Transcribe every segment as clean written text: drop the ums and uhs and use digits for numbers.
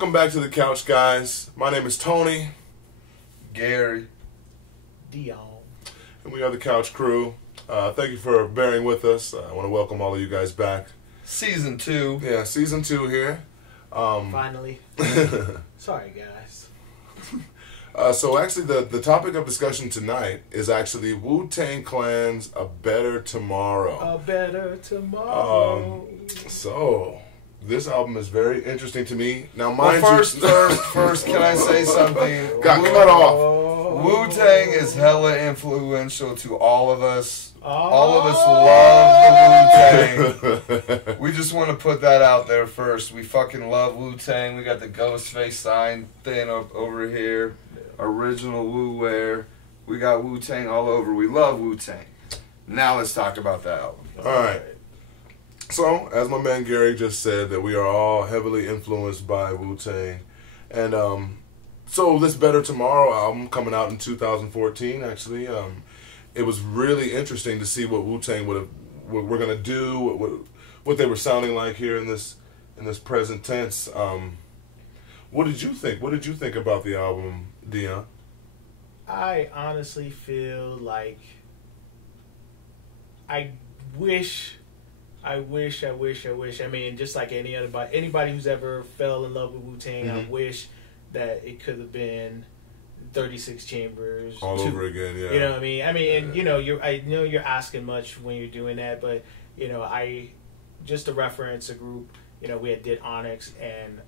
Welcome back to the couch, guys. My name is Tony. Gary. Dion. And we are the Couch Crew. Thank you for bearing with us. I want to welcome all of you guys back. Season 2. Yeah, Season 2 here. Finally. Sorry, guys. So actually, the topic of discussion tonight is actually Wu-Tang Clan's A Better Tomorrow. A Better Tomorrow. So, this album is very interesting to me. Now, Well, mind first, can I say something? Got cut off. Wu-Tang is hella influential to all of us. Oh. All of us love the Wu-Tang. We just want to put that out there first. We fucking love Wu-Tang. We got the Ghostface sign thing up over here. Original Wu-Wear. We got Wu-Tang all over. We love Wu-Tang. Now let's talk about the album. Alright. So, as my man Gary just said, that we are all heavily influenced by Wu-Tang. And, so this Better Tomorrow album coming out in 2014, actually, it was really interesting to see what Wu-Tang what we're going to do, what they were sounding like here in this present tense. What did you think? What did you think about the album, Dion? I honestly feel like I wish. I mean, just like anybody who's ever fell in love with Wu-Tang, I wish that it could have been 36 Chambers all over again. Yeah, you know what I mean. And I know you're asking much when you're doing that, but I just to reference a group. We did Onyx, and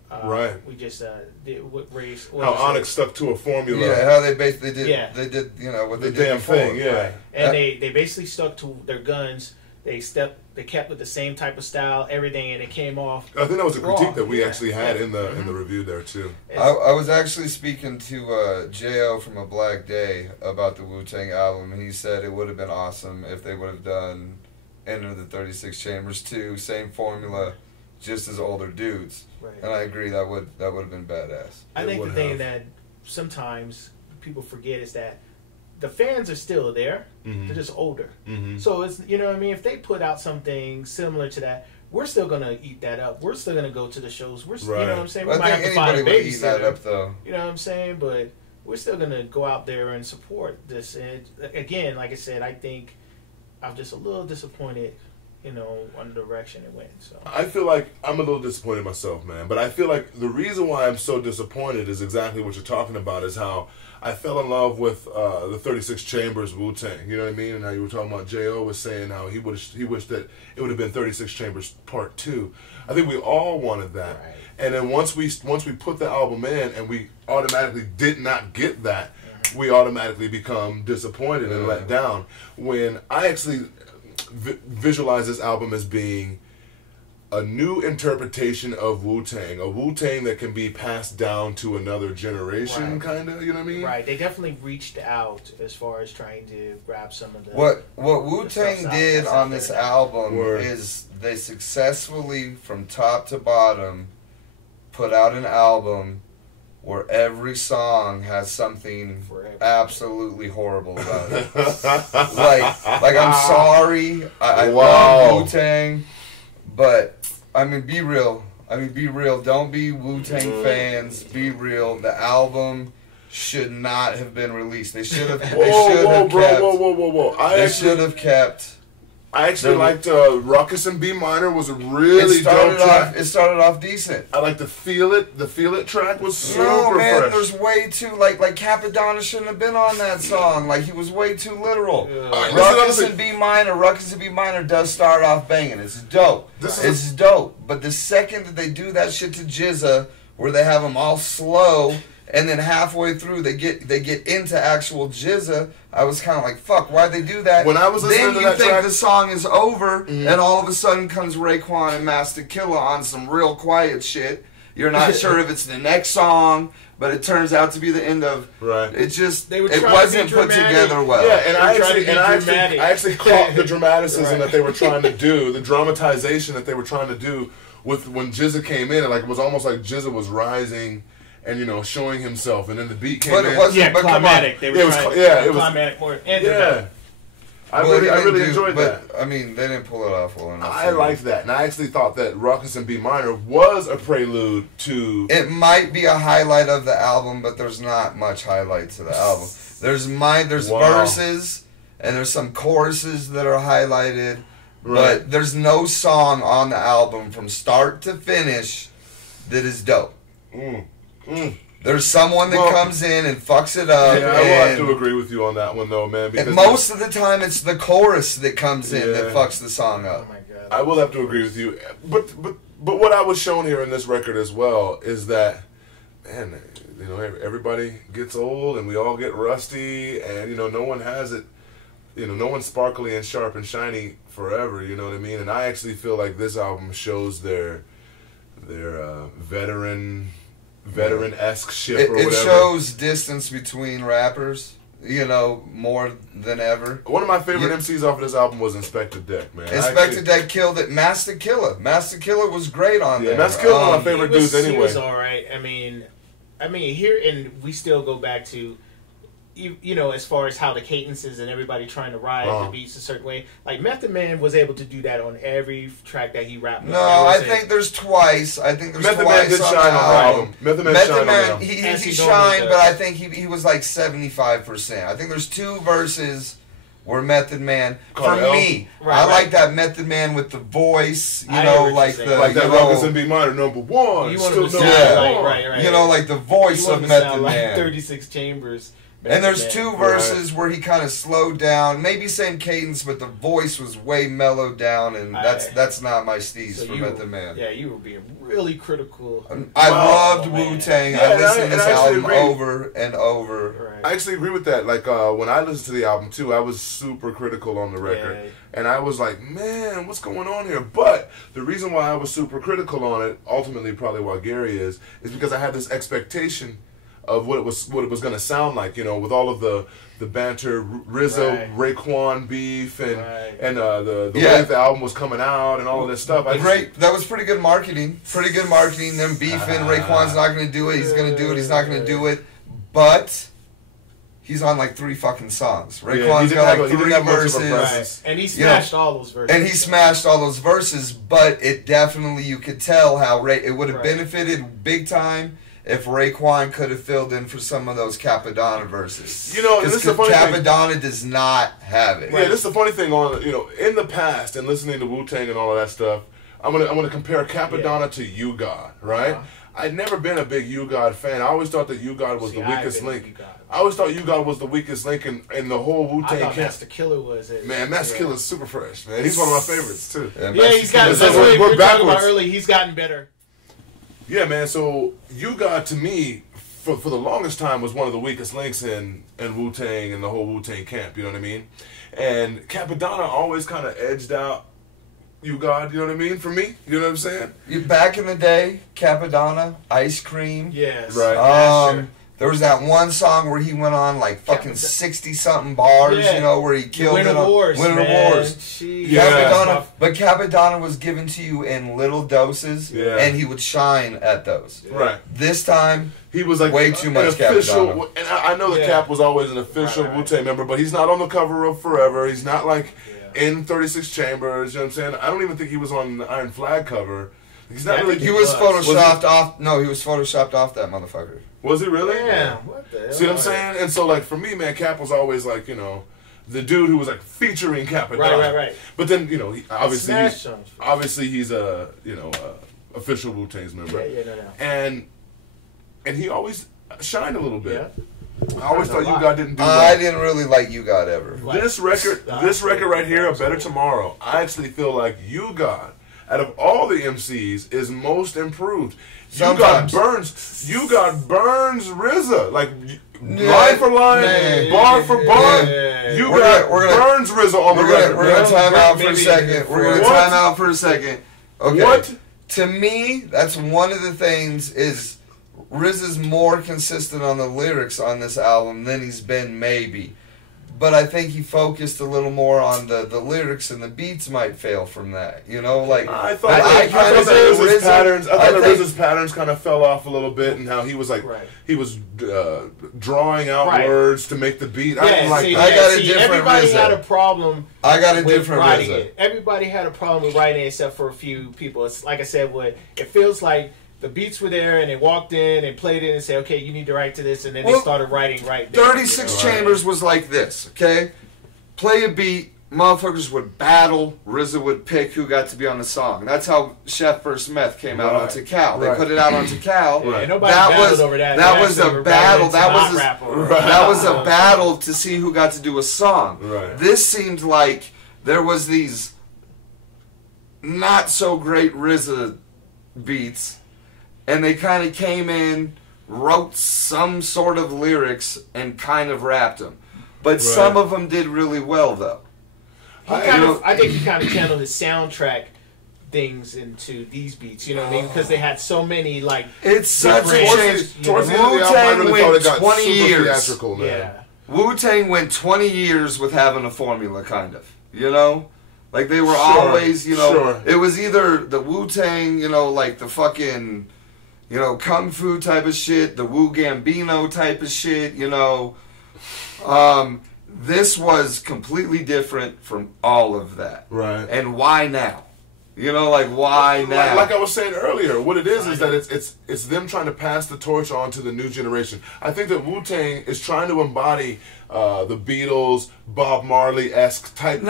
we just did race. How Onyx stuck to a formula. Yeah, how they basically did. Yeah. They did. What the they did damn before. thing. Yeah, right. And they basically stuck to their guns. They kept with the same type of style, everything, and it came off. I think that was a critique that we Yeah. actually had in the review there too. I was actually speaking to J.O. from A Black Day about the Wu-Tang album, and he said it would have been awesome if they would have done Enter the 36 Chambers too, same formula, just as older dudes. Right. And I agree that would have been badass. I think the thing that sometimes people forget is that the fans are still there. They're just older. So it's what I mean. If they put out something similar to that, we're still gonna eat that up. We're still gonna go to the shows. We're you know what I'm saying. We I might think have to find a anybody would eat that babysitter. up though. You know what I'm saying? But we're still gonna go out there and support this. And again, like I said, I think I'm just a little disappointed. On the direction it went. So I feel like I'm a little disappointed myself, man. But I feel like the reason why I'm so disappointed is exactly what you're talking about. Is how I fell in love with the 36 Chambers Wu-Tang. You know what I mean? And how you were talking about J.O. was saying how he wished that it would have been 36 Chambers Part 2. I think we all wanted that. Right. And then once we put the album in and we automatically did not get that, we automatically become disappointed and let down. When I actually visualize this album as being a new interpretation of Wu-Tang, a Wu-Tang that can be passed down to another generation, kind of, you know what I mean? Right, they definitely reached out as far as trying to grab some of the... What Wu-Tang did on this album Word. is they successfully, from top to bottom, put out an album where every song has something absolutely horrible about it. like I'm sorry, I love Wu-Tang, but I mean, be real. Don't be Wu-Tang fans. Be real. The album should not have been released. They should have. They should have kept. I actually liked Ruckus in B minor was a really dope track. It started off decent. I like the Feel It. The Feel It track was super man, fresh. there's way too like Capadonna shouldn't have been on that song. Like he was way too literal. Right, Ruckus in B minor does start off banging. It's dope. It's dope. But the second that they do that shit to Jizza, where they have them all slow, and then halfway through they get into actual Jizza, I was kind of like, fuck, why'd they do that? When I was listening then to you that think track, the song is over, and all of a sudden comes Raekwon and Master Killa on some real quiet shit. You're not sure if it's the next song, but it turns out to be the end of. Right. It just it wasn't put together well. Yeah, and I actually caught the dramaticism that they were trying to do, the dramatization that they were trying to do with when Jizza came in, and like it was almost like Jizza was rising and showing himself, and then the beat came in. But it wasn't. But climatic. They were climatic more. Yeah. I really enjoyed that. I mean, they didn't pull it off well enough. I liked that, and I actually thought that Ruckus in B minor was a prelude to. It might be a highlight of the album, but there's not much highlight to the album. There's verses, and there's some choruses that are highlighted, but there's no song on the album from start to finish that is dope. There's someone that comes in and fucks it up. Yeah, I will have to agree with you on that one, though, man. Because most of the time, it's the chorus that comes in that fucks the song up. Oh my god! I will have to agree with you. But what I was shown here in this record as well is that, man, you know, everybody gets old and we all get rusty, and you know, no one has it. You know, no one's sparkly and sharp and shiny forever. You know what I mean? And I actually feel like this album shows their veteran-esque ship or whatever. It shows distance between rappers, you know, more than ever. One of my favorite MCs off of this album was Inspector Deck, man. Inspector Deck killed it. Master Killer was great on there. Master Killer one of my favorite dudes anyway. He was alright. I mean, here, and we still go back to, you know, as far as how the cadences and everybody trying to ride the beats a certain way. Like, Method Man was able to do that on every track that he rapped. No, I think there's twice. Method Man did shine on the album. Method Man, he shined, but I think he was like 75%. I think there's two verses where Method Man, for me, I like that Method Man with the voice, you know, like the that Ruckus in B minor #1. You want him to sound right. You know, like the voice of Method Man. 36 Chambers. And there's two verses where he kind of slowed down, maybe same cadence, but the voice was way mellowed down, and that's not my steez for Method Man. Yeah, you were being really critical. I loved Wu-Tang. I listened to this album over and over. Right. I actually agree with that. Like, when I listened to the album, too, I was super critical on the record. Yeah. And I was like, man, what's going on here? But the reason why I was super critical on it, ultimately probably why Gary is because I had this expectation of what it was going to sound like, you know, with all of the banter, Rizzo, Raekwon beef, and the way the album was coming out and all of this stuff. That was pretty good marketing. Them beefing. Raekwon's not going to do it. He's going to do it. He's not going to do it. But he's on like 3 fucking songs. Raekwon's got like 3 verses. And he smashed all those verses. But it definitely, you could tell how it would have benefited big time if Raekwon could have filled in for some of those Capadonna verses. You know, this is the funny thing. Capadonna does not have it. Yeah, this is the funny thing on, you know, in the past and listening to Wu-Tang and all of that stuff, I'm gonna compare Capadonna to You God, right? I'd never been a big You God fan. I always thought that You God was the weakest link. I always thought You God was the weakest link in the whole Wu-Tang camp. I thought Master Killer was it. Man, Master Killer's super fresh, man. He's one of my favorites, too. Yeah, he's gotten better. That's what we were talking about early. He's gotten better. Yeah, man. So You God, to me, for the longest time, was one of the weakest links in Wu-Tang and the whole Wu-Tang camp. You know what I mean? And Capadonna always kind of edged out You God. You know what I mean? For me, you know what I'm saying? Back in the day, Capadonna, Ice Cream. Yes. Right. There was that one song where he went on like fucking 60-something bars, you know, where he killed it. Winning Wars. Yeah. But Capadonna was given to you in little doses, and he would shine at those. Right. This time, he was like way too much Capadonna. And I know the Cap was always an official Wu-Tang member, but he's not on the cover of Forever. He's not like in 36 Chambers. You know what I'm saying? I don't even think he was on the Iron Flag cover. He's not really. He was photoshopped off. No, he was photoshopped off that motherfucker. Was he really? Yeah. What the hell? See what I'm saying? And so, like, for me, man, Cap was always like, you know, the dude who was like featuring Capadonna. Right. But then, you know, obviously he's a, you know, official Wu-Tang's member. No. And he always shined a little bit. Yeah. I always thought You God didn't do I didn't really like You God ever. This record right here, A Better Tomorrow, I actually feel like You God, out of all the MCs, is most improved. You got burns RZA, like line for line, bar for bar. You got burns RZA on the record. We're gonna time out for a second. Okay. What? To me, that's one of the things is RZA's more consistent on the lyrics on this album than he's been maybe. but I think he focused a little more on the lyrics, and the beats might fail from that. You know, like I thought RZA's patterns kind of fell off a little bit, and how he was like he was drawing out words to make the beat. I got a different everybody RZA. had a problem. I got a different writing RZA. it. Everybody had a problem with writing it, except for a few people. It's like I said, it feels like the beats were there, and they walked in and played it and said, "Okay, you need to write to this," and then they started writing right there. 36 Chambers was like this. Okay, play a beat. Motherfuckers would battle. RZA would pick who got to be on the song. That's how Chef vs. Meth came out onto Cal. They put it out onto Cal. That was a battle. That was a battle to see who got to do a song. This seemed like there was these not so great RZA beats, and they kind of came in, wrote some sort of lyrics, and kind of rapped them. But some of them did really well, though. I think he kind of channeled his soundtrack things into these beats, you know what I mean? Because they had so many, like... It's such a change. Wu-Tang went 20 years. Wu-Tang went 20 years with having a formula, kind of. You know? Like, they were always, you know... It was either the Wu-Tang, you know, like the fucking... You know, Kung Fu type of shit, the Wu Gambino type of shit, you know... This was completely different from all of that. And why now? You know, like, why now? Like I was saying earlier, what it is that it's them trying to pass the torch on to the new generation. I think that Wu-Tang is trying to embody the Beatles, Bob Marley-esque type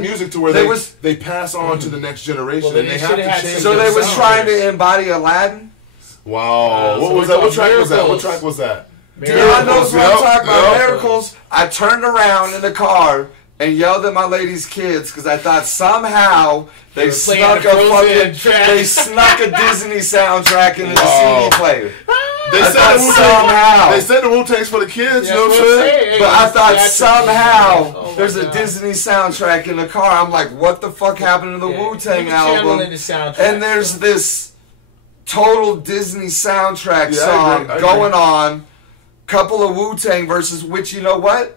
music to where they pass on to the next generation. And they have to change. So they was trying to embody Aladdin? Wow. What was that? What track was that? What track was that? Dion knows what I'm talking about. Miracles. I turned around in the car and yelled at my lady's kids because I thought somehow they snuck a Disney soundtrack into the CD player. They said the Wu-Tang's for the kids, you know what I'm saying? But I thought somehow there's a Disney soundtrack in the car. I'm like, what the fuck happened to the Wu-Tang album? And there's this total Disney soundtrack song going on. Couple of Wu-Tang verses, which, you know what?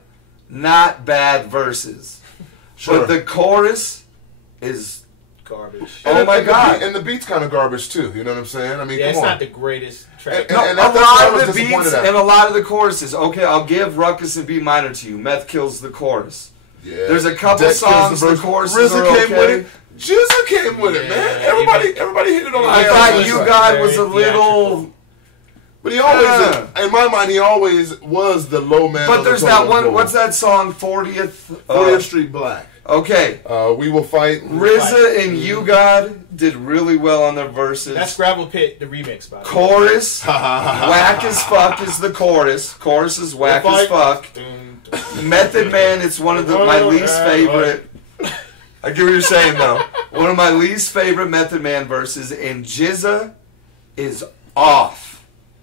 Not bad verses. But the chorus is garbage. Oh my god. And the beat's kind of garbage too, you know what I'm saying? I mean, it's not the greatest track. A lot of the beats and a lot of the choruses. Okay, I'll give Ruckus and B minor to you. Meth kills the chorus. Yeah. There's a couple songs the choruses are okay. Came with it. Jizza came with it, man. Everybody hit it on the I thought you guy was a little... But he always, in my mind, he always was the low man. But there's that one. What's that song? 40th Street Black. Okay. We will fight. RZA and You God did really well on their verses. That's Gravel Pit, the remix, by the way. Chorus, whack as fuck is the chorus. Chorus is whack as fuck. Method Man, it's one of my least favorite. I get what you're saying though. One of my least favorite Method Man verses, and Jizza is off.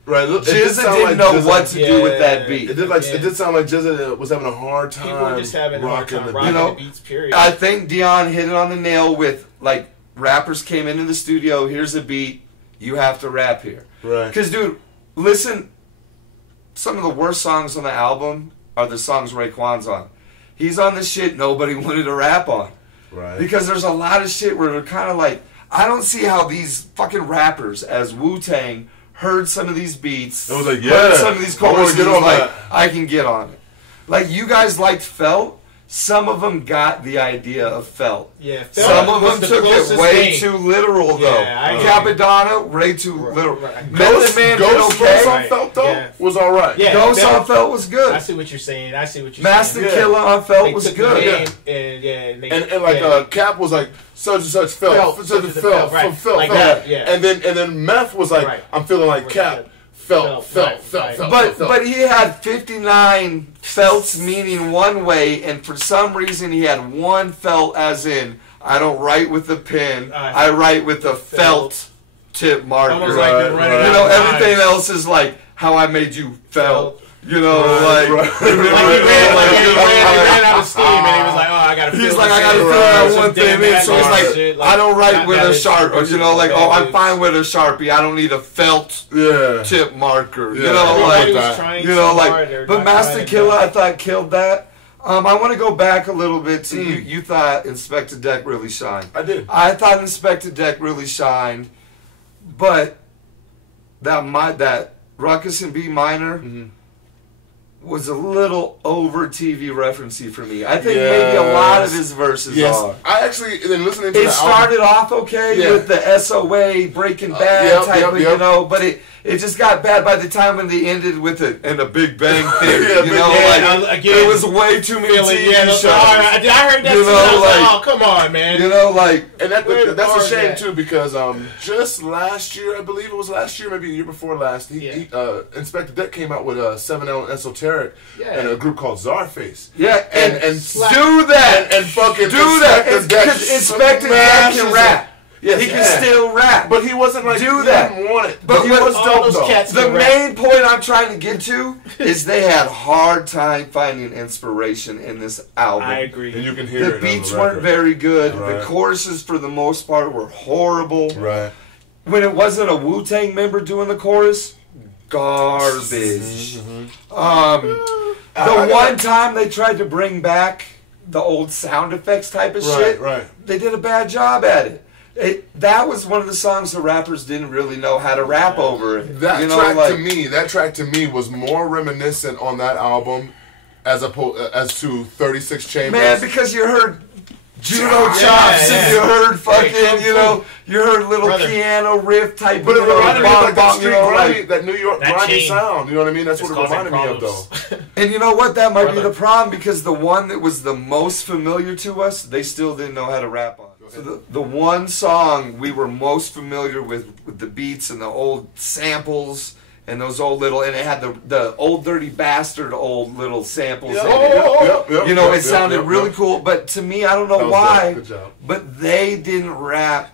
Right, Jizza didn't know what to do with that beat. It did sound like Jizza was having a hard time. People were just having a hard time rocking the beats, period. I think Dion hit it on the nail with, like, rappers came into the studio, here's a beat, you have to rap here. Right. Because, dude, listen, some of the worst songs on the album are the songs Raekwon's on. He's on the shit nobody wanted to rap on. Right. Because there's a lot of shit where they're kind of like, I don't see how these fucking rappers as Wu-Tang heard some of these beats, it was like, heard some of these choruses, I can get on it. Like, you guys liked Felt. Some of them got the idea of Felt. Yeah, some of them took it way too literal, though. Capadonna, way too literal. Ghost on Felt, though, was all right. Yeah, Ghost on Felt was good. I see what you're saying. Master Killer on Felt was good. And like, Cap was like, such and such Felt. And then Meth was like, I'm feeling like Cap. Felt. But he had 59 felts meaning one way, and for some reason he had one felt as in, I don't write with a pen, I write with a felt tip marker. You know, everything else is like how I made you felt. You know, like he ran out of steam, and he was like, "Oh, I gotta." He's like, "I gotta fill that one thing in." So he's like, "I don't write with a sharp," or you know, like, "Oh, I'm fine with a Sharpie. I don't need a felt tip marker." You know, like, you know, like. But Master Killer, I thought killed that. I want to go back a little bit to you. You thought Inspector Deck really shined. I did. I thought Inspector Deck really shined, but that Ruckus in B minor was a little over TV referencey for me. I think maybe a lot of his verses are. I actually, in listening to it started off okay with the SOA Breaking Bad type of, you know, but it just got bad by the time when they ended with it and a Big Bang Theory. You know, like there was way too many TV shows. I heard that. You know, like, oh, come on, man. You know, like, and that's a shame too, because just last year, I believe it was last year, maybe a year before last, Inspector Deck came out with 7L Esoteric and a group called Czarface. Yeah, and do that and fucking do that because Inspector Deck can rap. Yeah, he can still rap, but he wasn't like do that. He didn't want it, but he was dope though. The main point I'm trying to get to is they had hard time finding inspiration in this album. I agree, and you can hear the beats weren't very good. Right. The choruses, for the most part, were horrible. Right. When it wasn't a Wu-Tang member doing the chorus, garbage. The one time they tried to bring back the old sound effects type of shit, they did a bad job at it. That was one of the songs the rappers didn't really know how to rap over. That track to me was more reminiscent on that album as to 36 Chambers. Man, because you heard judo chops and you heard fucking, you know, you heard little piano riff type. But it reminded me of like that street grimy, that New York grimy sound. You know what I mean? That's what it reminded me of, though. And you know what? That might be the problem, because the one that was the most familiar to us, they still didn't know how to rap on. So the one song we were most familiar with the beats and the old samples and those old little, and it had the old dirty bastard old little samples in it. You know, it sounded really cool, but to me, I don't know why, but they didn't rap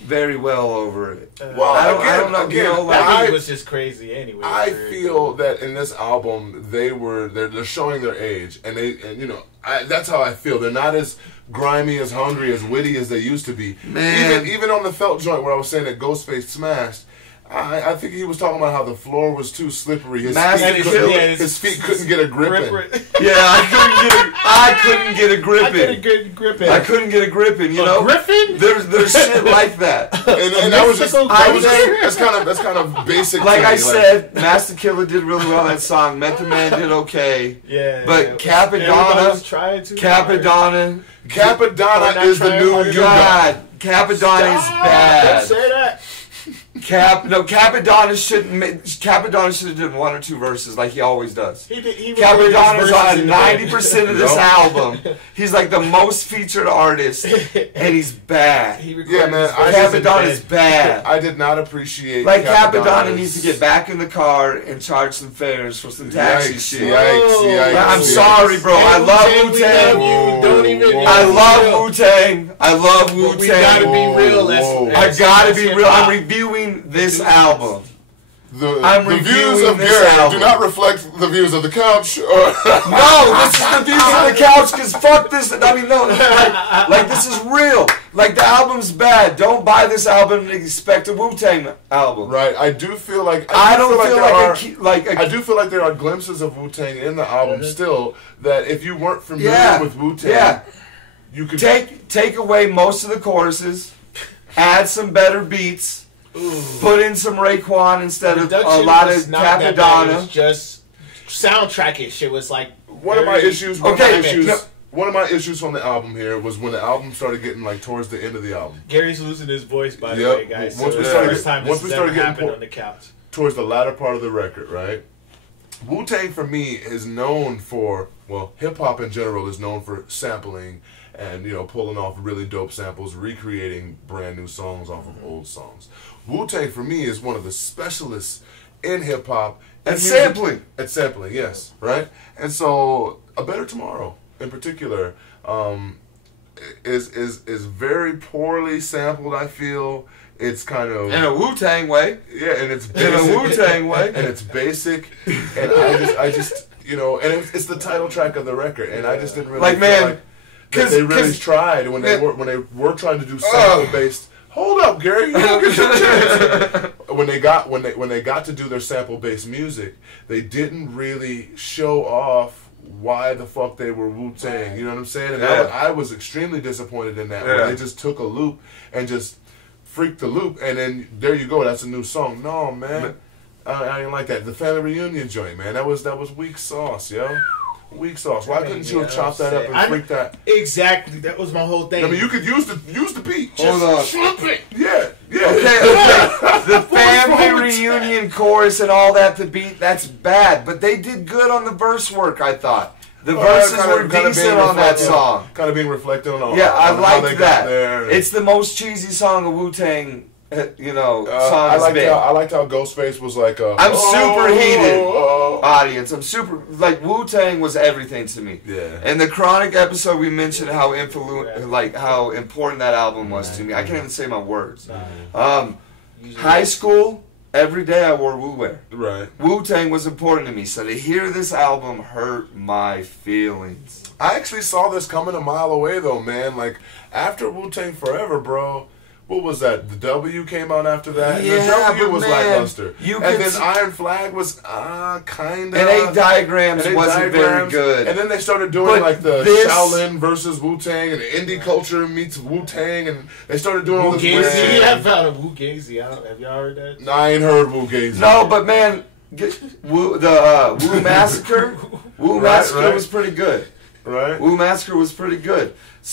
very well over it. Well, I don't know. Again, like, it was just crazy anyway. I feel that in this album they're showing their age, and you know, that's how I feel. They're not as grimy, as hungry, as witty as they used to be. Man. Even on the Felt joint where I was saying that Ghostface smashed, I think he was talking about how the floor was too slippery. His feet couldn't get a grip in. Yeah, I couldn't get a grip in. I couldn't get a grip in. You know, Griffin. There's shit like that. And that was just that's kind of basic. Like I said, Master Killer did really well on that song. Method Man did okay. Yeah. But Capadonna is the new God. Capadonna is bad. Don't say that. Capadonna should have done one or two verses like he always does. Capadonna's on 90% of this album. He's like the most featured artist, and he's bad. Yeah, man. Capadonna's bad. I did not appreciate. Like Capadonna needs to get back in the car and charge some fares for some taxi shit. Yikes. I'm sorry, bro. I love Wu-Tang. I love Wu-Tang. I love Wu-Tang. We gotta be real. I gotta be real. I'm reviewing this album. The views of Gary do not reflect the views of the couch. No, this is the views of the couch, because fuck this. I mean, no, like this is real. Like, the album's bad. Don't buy this album and expect a Wu-Tang album. Right. I do feel like I do feel like there are glimpses of Wu-Tang in the album still, that if you weren't familiar with Wu-Tang, you could take away most of the choruses, add some better beats. Put in some Raekwon instead of a lot of Capadonna. It was just soundtrackish. It was like one of my issues. One of my issues from the album here was when the album started getting like towards the end of the album. Gary's losing his voice, by the way, guys. Once we started getting on the couch towards the latter part of the record, right? Wu-Tang for me is known for, well, hip hop in general is known for sampling and, you know, pulling off really dope samples, recreating brand new songs off of old songs. Wu-Tang for me is one of the specialists in hip hop and sampling. At sampling, yes, right. And so, A Better Tomorrow, in particular, is very poorly sampled. I feel it's kind of in a Wu-Tang way. Yeah, and it's basic, in a Wu-Tang way, and it's basic, and I just you know, and it's the title track of the record, and I just didn't really because they really tried when they were trying to do sample based. Hold up, Gary. You don't get your chance. when they got to do their sample based music, they didn't really show off why the fuck they were Wu-Tang. You know what I'm saying? And I was extremely disappointed in that. Where they just took a loop and just freaked the loop, and then there you go. That's a new song. No, man. I didn't like that. The family reunion joint, man. That was weak sauce, yo. Weak sauce. Why couldn't you have chopped that up and freaked that? Exactly. That was my whole thing. I mean, you could use the beat. Hold on. Yeah. Okay. The family reunion chorus and all that, the beat, that's bad. But they did good on the verse work, I thought. The verses were decent on that song. Kind of being reflected on. Yeah, I liked how that. There. It's the most cheesy song of Wu-Tang. I liked how Ghostface was like I'm super heated audience. I'm super like Wu-Tang was everything to me. Yeah. And the Chronic episode we mentioned how how important that album was to me. I can't even say my words. High school, every day I wore Wu-Wear. Right. Wu-Tang was important to me, so to hear this album hurt my feelings. I actually saw this coming a mile away though, man. Like after Wu-Tang Forever, bro. What was that? The W came out after that. Yeah, the W was lackluster. And then Iron Flag was kind of. And 8 Diagrams wasn't very good. And then they started doing like the Shaolin versus Wu-Tang and indie culture meets Wu-Tang, and they started doing all this weird shit. I found a Wu-Gazy. Have y'all heard that? No, I ain't heard Wu-Gazy. No, but man, Wu Massacre. Wu Massacre was pretty good. Right. Wu Massacre was pretty good.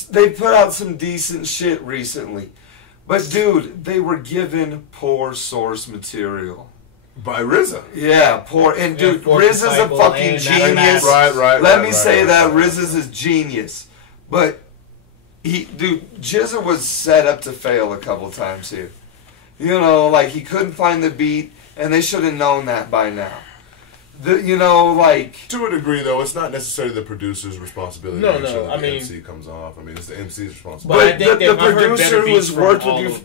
They put out some decent shit recently. But dude, they were given poor source material. By RZA. Yeah, poor. And dude, RZA's a fucking genius. Right. Let me say that RZA's a genius. But GZA was set up to fail a couple times here. You know, like he couldn't find the beat, and they should have known that by now. To a degree, though, it's not necessarily the producer's responsibility. No, to make sure that I the mean, MC comes off. I mean, it's the MC's responsibility. But I think the producer who has worked with you.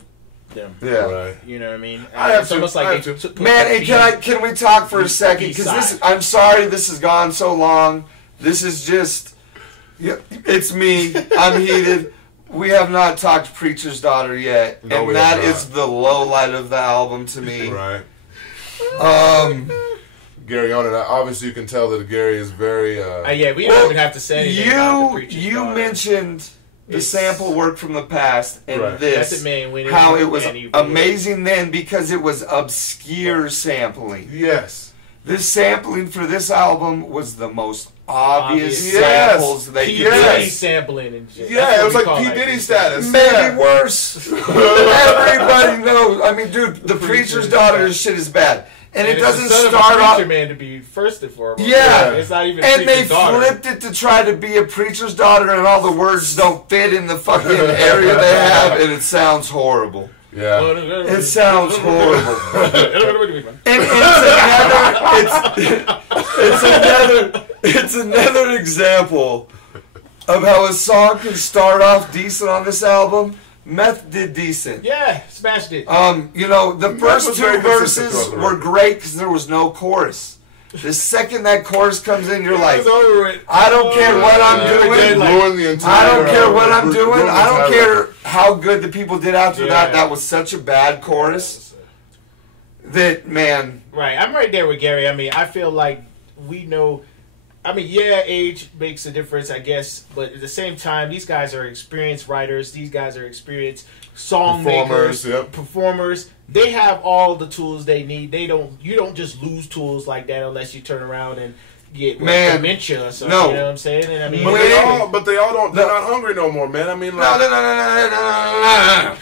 Them. Yeah, right. You know what I mean? It's almost like man. Can we talk for a second? Because I'm sorry, this has gone so long. This is just, it's me. I'm heated. We have not talked Preacher's Daughter yet, and that is the low light of the album to me. Right. Gary on it. Obviously, you can tell that Gary is very. We don't even have to say anything about the Preacher's You Daughter. mentioned the sample work from the past, and That's it, how it was amazing then because it was obscure sampling. Yes. This sampling for this album was the most obvious samples they could do. Sampling and shit. Yeah, it was like P. Diddy status. Maybe worse. Everybody knows. I mean, dude, the Preacher's Daughter shit is bad. And it doesn't start off. Man to be first and foremost. Yeah, it's not even. And they flipped it to try to be a preacher's daughter, and all the words don't fit in the fucking area they have, and it sounds horrible. Yeah, it sounds horrible. And it's another example of how a song can start off decent on this album. Meth did decent. Yeah, smashed it. The first 2 verses were great because there was no chorus. The second that chorus comes in, you're like, I don't care what I'm doing. I don't care what I'm doing. I don't care how good the people did after that. That was such a bad chorus. That, man. Right, I'm right there with Gary. I mean, I feel like we know. I mean, age makes a difference, I guess, but at the same time, these guys are experienced writers. These guys are experienced song makers, performers. They have all the tools they need. You don't just lose tools like that unless you turn around and get dementia or something. No. You know what I'm saying? And I mean, but they all don't. They're not hungry no more, man. I mean, like, no.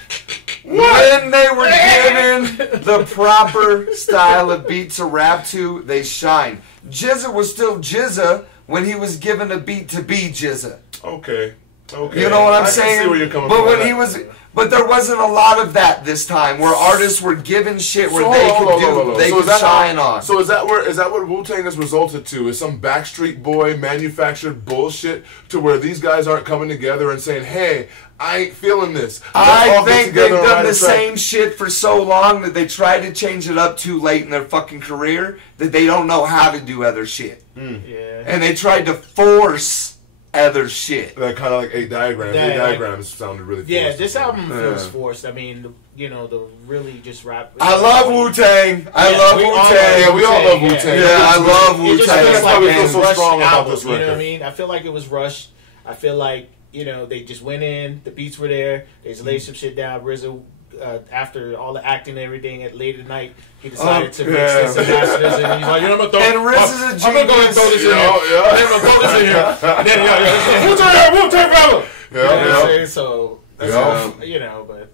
When they were given the proper style of beat to rap to, they shine. GZA was still GZA when he was given a beat to be GZA. Okay. You know what I'm saying? See where you're coming from. But there wasn't a lot of that this time, where artists were given shit where they could shine on. So is that what Wu-Tang has resulted to? Is some Backstreet Boy manufactured bullshit to where these guys aren't coming together and saying, "Hey, I ain't feeling this." I think they've done the same shit for so long that they tried to change it up too late in their fucking career that they don't know how to do other shit. Yeah. And they tried to force other shit. That kind of like 8 diagrams. Yeah, 8 diagrams sounded really forced. Yeah, this album feels Yeah. forced. I mean, you know, the really just rap. I love Wu-Tang. I love we all Wu-Tang. Yeah, we all love Wu-Tang. Yeah, I love It just Wu-Tang. feels That's like why we a feel so rushed strong about album, this you know what I record. mean? I feel like it was rushed. I feel like, you know, they just went in, the beats were there, they just laid some shit down. RZA, after all the acting and everything at late at night, he decided to mix this and master this, and he's like, you know, I'm gonna throw, And RZA's a genius. I'm gonna go ahead and throw this in here. Yeah. I'm gonna throw this in here. And then, Wu-Tang brother. Yeah, You know what I'm yeah. saying? So, Yeah. you know, but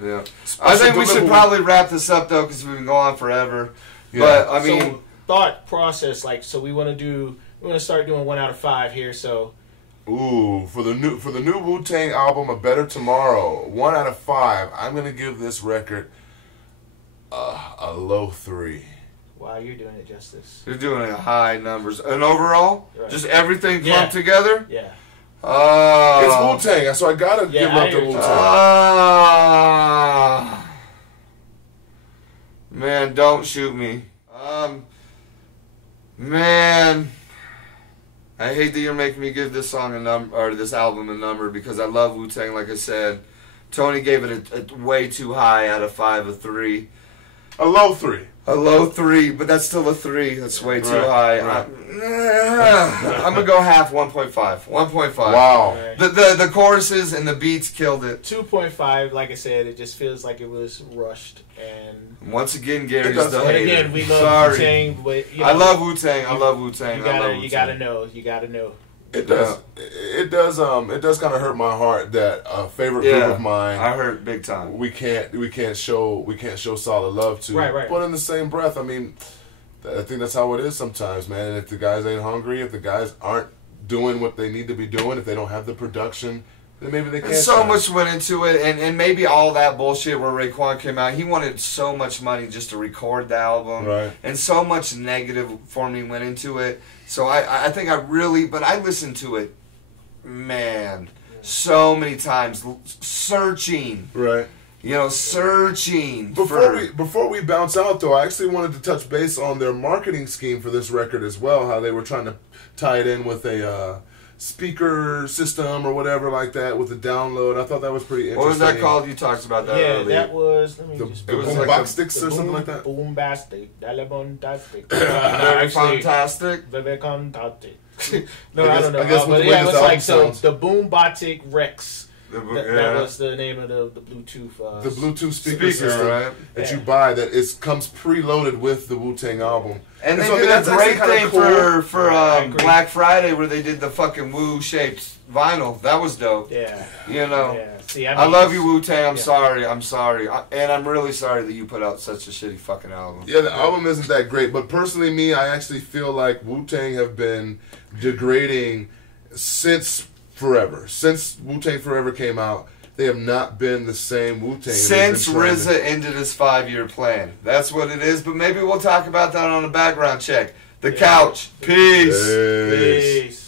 Yeah. I think we should probably wrap this up though, because we've been going on forever. Yeah. But I mean, so thought process, like, so we want to start doing 1 out of 5 here. So Ooh, for the new Wu-Tang album, A Better Tomorrow, 1 out of 5. I'm gonna give this record a low 3. wow, you're doing it justice. you're doing high numbers. And overall, Right. just everything Yeah. clumped together. Yeah. It's Wu-Tang, so I gotta Yeah, give I up to hear you. Wu-Tang. Man, don't shoot me. Man, I hate that you're making me give this song a number, or this album a number, because I love Wu-Tang. Like I said, Tony gave it a way too high out of 5, a 3. A low 3. A low 3, but that's still a 3. That's way too Right, high. right. I'm gonna go half, 1.5. 1.5. Wow. Right. The choruses and the beats killed it. 2.5, like I said, it just feels like it was rushed. And Once again, It Gary's does. the but hater. again, we love Sorry. Wu-Tang, but you know, I love Wu-Tang. I love Wu-Tang. You I love gotta, Wu-Tang. you gotta know. It does. It does kind of hurt my heart that a favorite Yeah, group of mine I hurt big time. we can't show solid love to. Right. But in the same breath, I mean, I think that's how it is sometimes, man. And if the guys ain't hungry, if the guys aren't doing what they need to be doing, if they don't have the production, then maybe they can't. And so shine. much went into it, and maybe all that bullshit where Raekwon came out, he wanted so much money just to record the album, Right. and so much negative for me went into it. So I think I really, but I listened to it, man, so many times, searching, Right. searching. Before we bounce out though, I actually wanted to touch base on their marketing scheme for this record as well. How they were trying to tie it in with a speaker system or whatever like that with the download. I thought that was pretty interesting. What was that called? You talked about that Yeah, earlier. that was. Let me The just. It was boom like box a- sticks or something like that. Boombastic. Dalabontastic. Very fantastic. Very fantastic. I No, I guess- don't know. I guess with But the way yeah, it this was like album so. sounds. The Boombotic Rex. That Yeah. was the name of the Bluetooth. The Bluetooth speaker system right? that Yeah. you buy that comes preloaded with the Wu-Tang album. And they so I did mean, a that's actually great kinda thing cool. for I agree. Black Friday where they did the fucking Wu-shaped vinyl. That was dope. Yeah. You know. Yeah. See, I love you, Wu-Tang. I'm Yeah. sorry. And I'm really sorry that you put out such a shitty fucking album. Yeah, the album isn't that great, but personally, me, I actually feel like Wu-Tang have been degrading since forever. Since Wu-Tang Forever came out, they have not been the same Wu-Tang. Since RZA ended his 5-year plan. That's what it is, but maybe we'll talk about that on a background check. The Couch. Peace. Peace. Peace.